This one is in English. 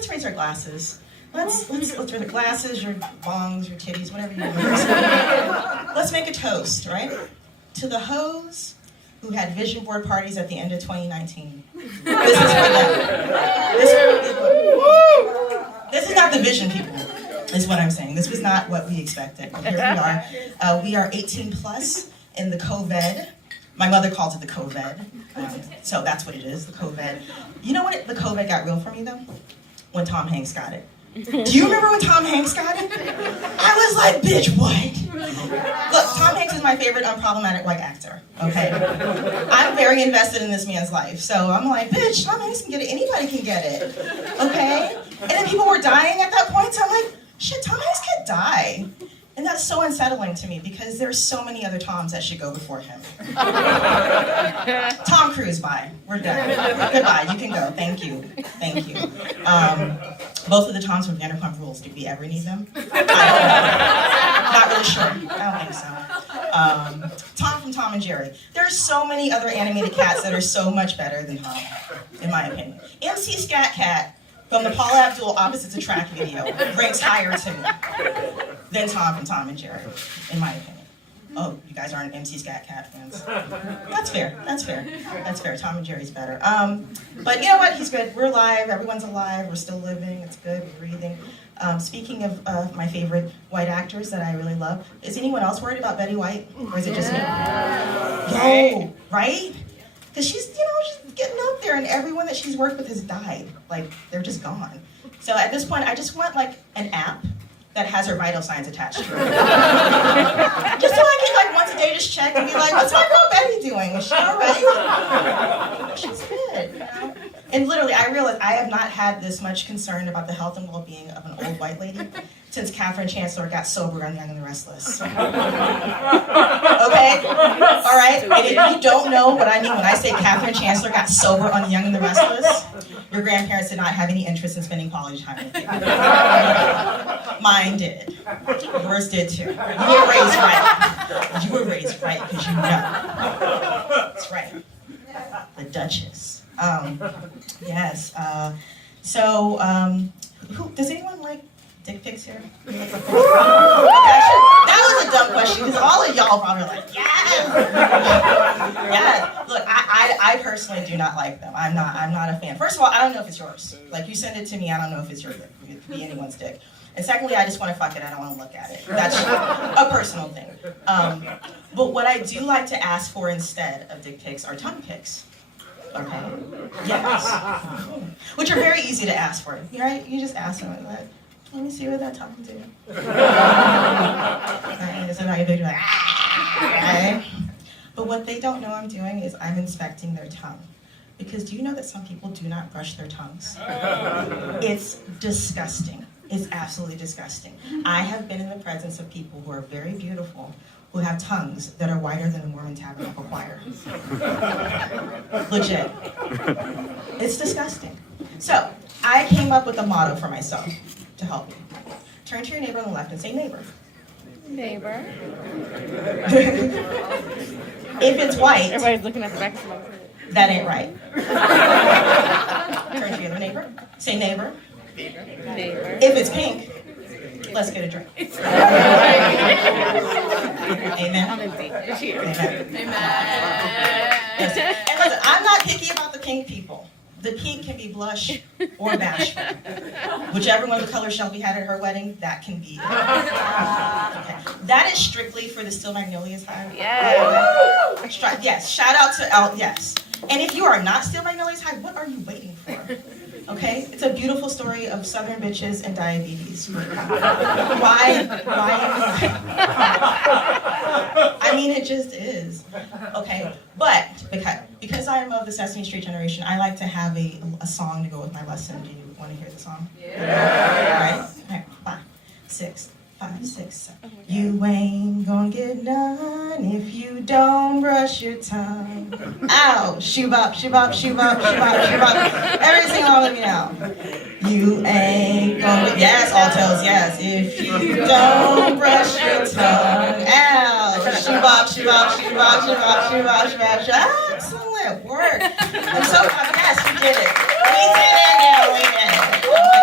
let's raise our glasses. Let's raise our glasses, your bongs, your titties, whatever you want. Let's make a toast, right? To the hoes who had vision board parties at the end of 2019. This is for them. This is not the vision people, is what I'm saying. This was not what we expected. Here we are. We are 18 plus in the COVID. My mother calls it the COVID. So that's what it is, the COVID. You know what the COVID got real for me though? When Tom Hanks got it. Do you remember when Tom Hanks got it? I was like, bitch, what? Look, Tom Hanks is my favorite unproblematic white actor, okay? I'm very invested in this man's life, so I'm like, bitch, Tom Hanks can get it, anybody can get it, okay? And then people were dying at that point, so I'm like, shit, Tom Hanks could die. And that's so unsettling to me because there's so many other Toms that should go before him. Tom Cruise, bye. We're done. Goodbye, you can go. Thank you. Thank you. Both of the Toms from Vanderpump Rules, do we ever need them? Not really sure. I don't think so. Tom from Tom and Jerry. There's so many other animated cats that are so much better than Tom, in my opinion. MC Scat Cat from the Paula Abdul Opposites Attract video ranks higher to me than Tom from Tom and Jerry, in my opinion. Oh, you guys aren't MC Scat Cat fans. That's fair, that's fair, that's fair. Tom and Jerry's better. But you know what, he's good. We're alive, everyone's alive, we're still living, it's good, we're breathing. Speaking of my favorite white actors that I really love, is anyone else worried about Betty White? Or is it just me? Yo, right? Because she's, she's getting up there and everyone that she's worked with has died. Like, they're just gone. So at this point, I just want like an app that has her vital signs attached to it. Just so I can like once a day just check and be like, what's my girl Betty doing? Is she all right? She's good, And literally, I realized I have not had this much concern about the health and well-being of an old white lady since Catherine Chancellor got sober on Young and the Restless. Okay? All right? And if you don't know what I mean when I say Catherine Chancellor got sober on Young and the Restless, your grandparents did not have any interest in spending quality time with you. Mine did. Yours did too. You were raised right. You were raised right because you know. That's right. The Duchess. Yes. Does anyone like dick pics here? That was a dumb question because all of y'all probably like, yes! Yeah. Look, I personally do not like them. I'm not a fan. First of all, I don't know if it's yours. Like, you send it to me, I don't know if it's your dick. It could be anyone's dick. And secondly, I just want to fuck it. I don't want to look at it. That's a personal thing. But what I do like to ask for instead of dick pics are tongue pics. Okay. Yes. Which are very easy to ask for, right? You just ask them like, let me see what that tongue do. So now you're like, right? But what they don't know I'm doing is I'm inspecting their tongue. Because do you know that some people do not brush their tongues? It's disgusting. It's absolutely disgusting. I have been in the presence of people who are very beautiful who have tongues that are wider than the Mormon Tabernacle Choir. Legit. It's disgusting. So, I came up with a motto for myself to help you. Turn to your neighbor on the left and say neighbor. Neighbor. If it's white, Everybody's looking at the back of my head. that ain't right. Turn to your other neighbor. Say neighbor. Neighbor. If it's pink, let's get a drink. Amen. I'm Amen. Yes. And listen, I'm not picky about the pink people. The pink can be blush or bashful. Whichever one of the colors Shelby had at her wedding, that can be. Okay. That is strictly for the Still Magnolias High. Yeah. Yes, shout out to Al, yes. And if you are not Still Magnolias High, what are you waiting for? Okay? It's a beautiful story of Southern bitches and diabetes. Why? I mean, it just is. Okay? But because I am of the Sesame Street generation, I like to have a song to go with my lesson. Do you want to hear the song? Yeah. All right. 5, 6, 5, 6, 7. You ain't gonna get none if you don't brush your tongue. Ow! Shoobop, shoobop, shoobop, shoobop, shoobop. Everybody sing along with me now. You ain't gonna, yes, all toes, yes. If you don't brush your tongue. Ow! Shoobop, shoobop, shoobop, shoobop, shoobop, shoobop, shoobop. Excellent work. I'm so proud. Yes, we did it. We did it. Yeah, we did it.